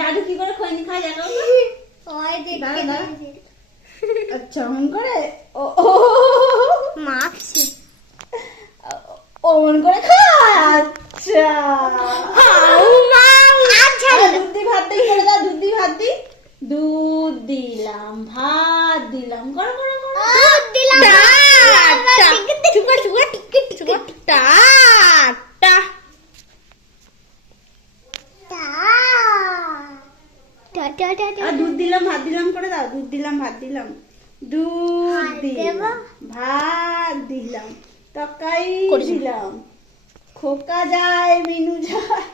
দাদু কি করে খৈনি খায় জানো? আচ্ছা অমন করে মাপছি অমন করে খায়। আচ্ছা দুধ দি ভাত দিই করে দাও, দুধ দি ভাত দি, দুধ দিলাম ভাত দিলাম, করো করো করো। আর দুধ দিলাম ভাত দিলাম করে দাও, দুধ দিলাম ভাত দিলাম, দুধ দিলাম ভাত দিলাম, তরকারি দিলাম, খোকা যায় মিনু যায়।